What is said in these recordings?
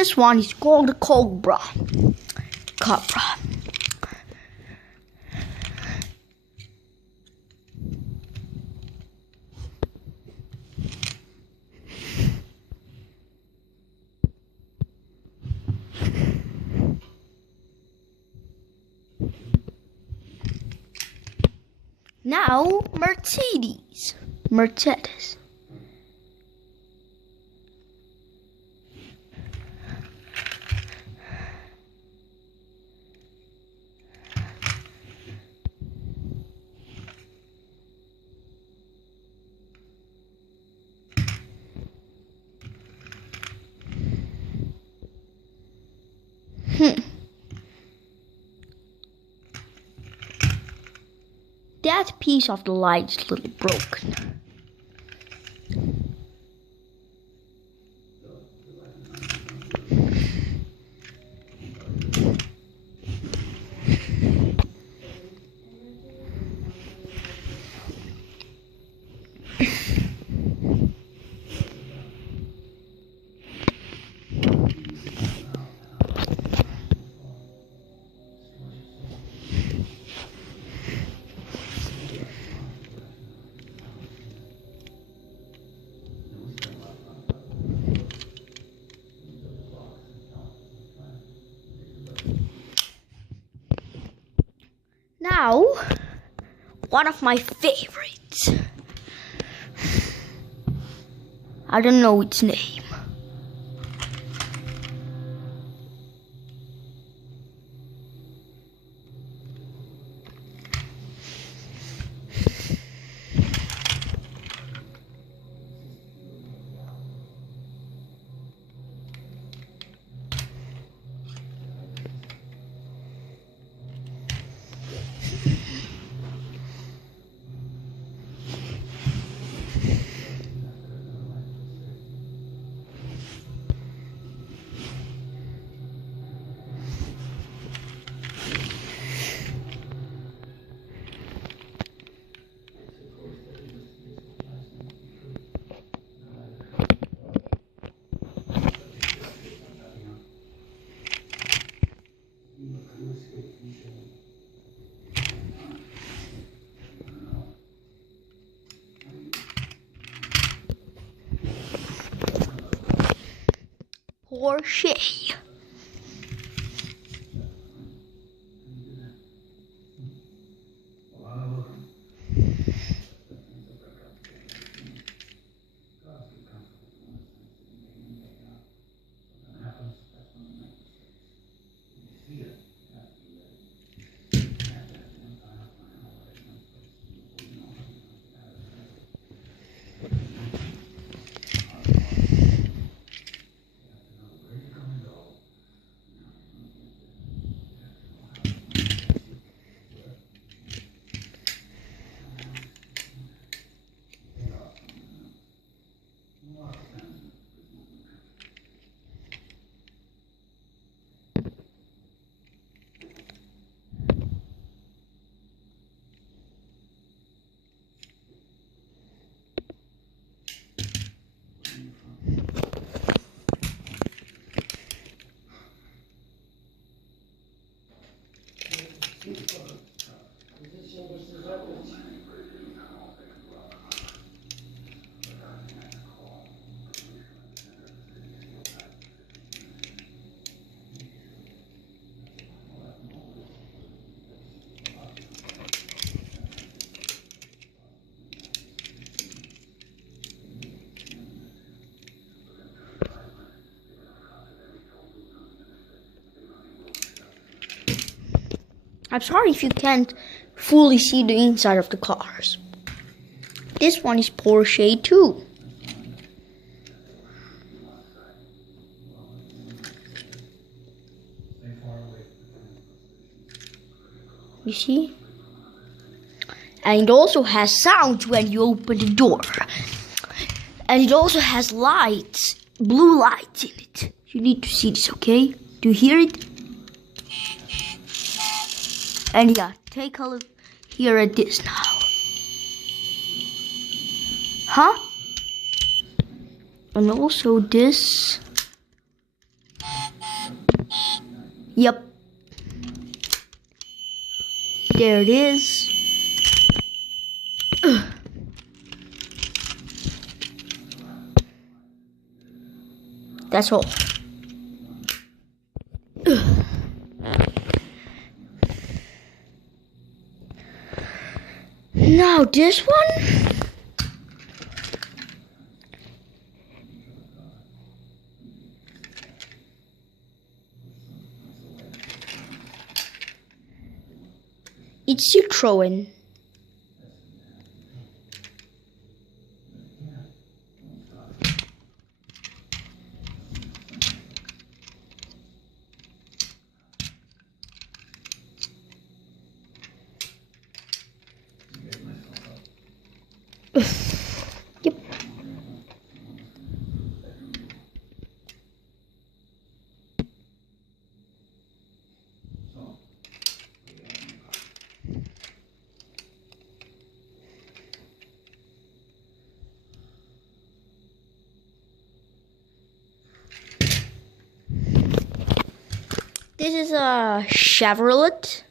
This one is called the Cobra. Cobra. Now, Mercedes. That piece of the light is a little broken. Now, one of my favorites. I don't know its name. Porsche. I'm sorry if you can't fully see the inside of the cars. This one is Porsche too. You see? And it also has sound when you open the door. And it also has lights, blue lights in it. You need to see this, okay? Do you hear it? And yeah, take a look here at this now. Huh? And also this. Yep. There it is. That's all. Now this one. It's Citroen. Yep. This is a Chevrolet.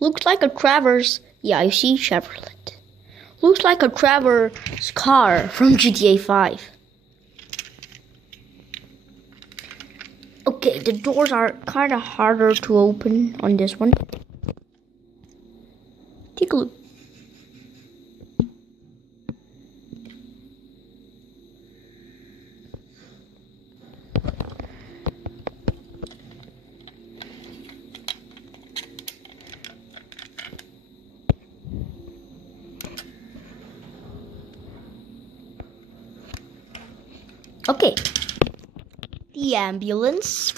Looks like a Traverse. Yeah, you see Chevrolet. Looks like a Traverse car from GTA 5. Okay, the doors are kind of harder to open on this one. Take a look. Okay, the ambulance.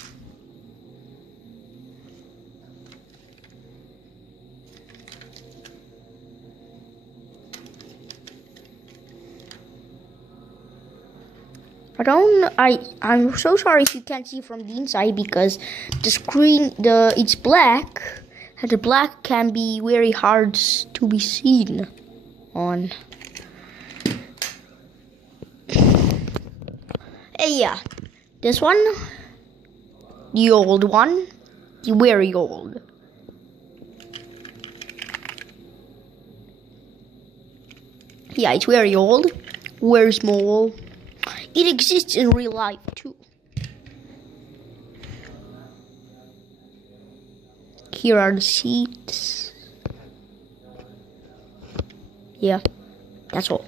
I'm so sorry if you can't see from the inside because the screen, it's black, and the black can be very hard to be seen on. Yeah, this one, the old one, the very old. Yeah, it's very old, very small. It exists in real life too. Here are the seats. Yeah, that's all.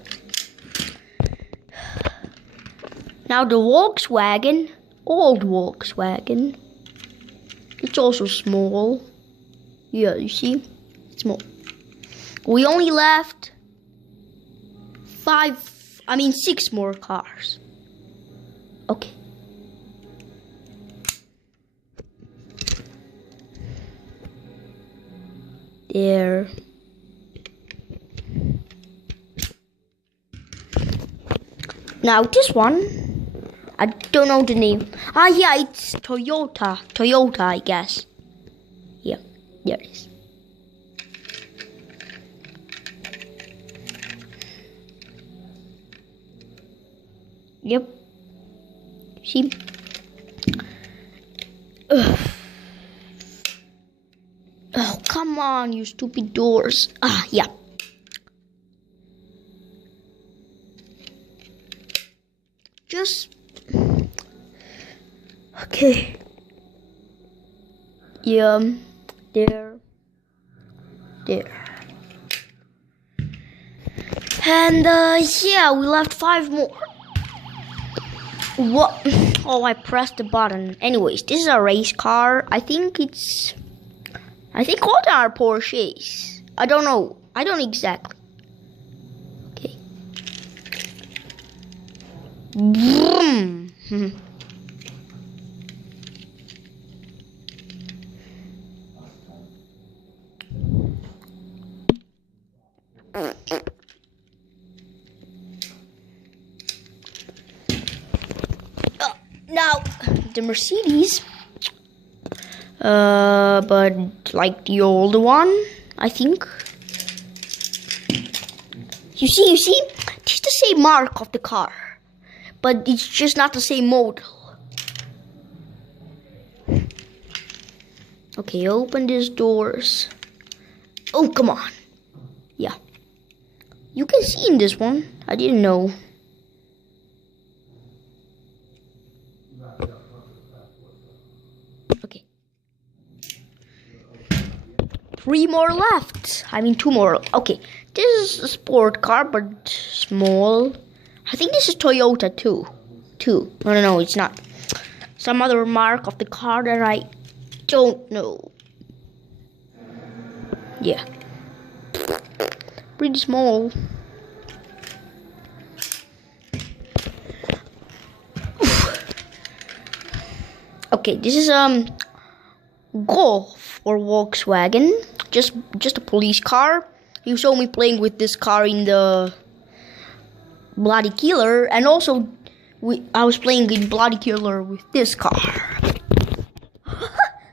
Now the Volkswagen, old Volkswagen, it's also small. Yeah, you see, it's small. We only left 6 more cars. Okay. There. Now this one, I don't know the name. Yeah, it's Toyota. Toyota, I guess. Yeah, there it is. Yep. See? Ugh. Oh, come on, you stupid doors. Yeah. Just... Okay. Yeah. There. And, yeah, we left 5 more. What? Oh, I pressed the button. Anyways, this is a race car. I think all are Porsches. I don't know. I don't exactly. Okay. Vroom. Now, the Mercedes, but like the old one, I think. You see, it's the same mark of the car, but it's just not the same model. Okay, open these doors. Oh, come on. Yeah. You can see in this one. I didn't know. Okay. 3 more left. I mean, 2 more. Okay. This is a sport car, but small. I think this is Toyota too. No, it's not. Some other mark of the car that I don't know. Yeah. Pretty small. Okay, this is Golf or Volkswagen. Just a police car. You saw me playing with this car in the Bloody Killer, and also I was playing in Bloody Killer with this car.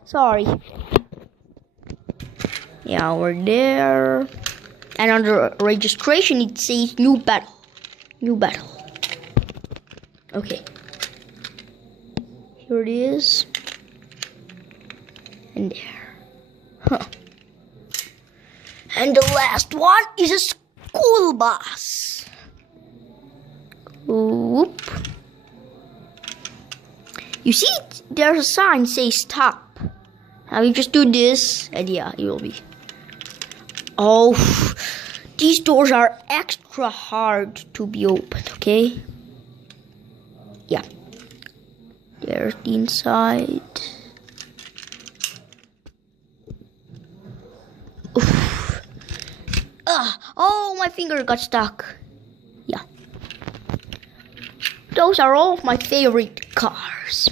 Sorry. Yeah, we're there. And under registration it says new battle. New battle. Okay. Here it is. And there. Huh. And the last one is a school bus. Whoop. You see, there's a sign says stop. Now you just do this, and yeah, it will be. Oh, these doors are extra hard to be opened, okay? Yeah. There's the inside. Oof. Oh, my finger got stuck. Yeah. Those are all of my favorite cars.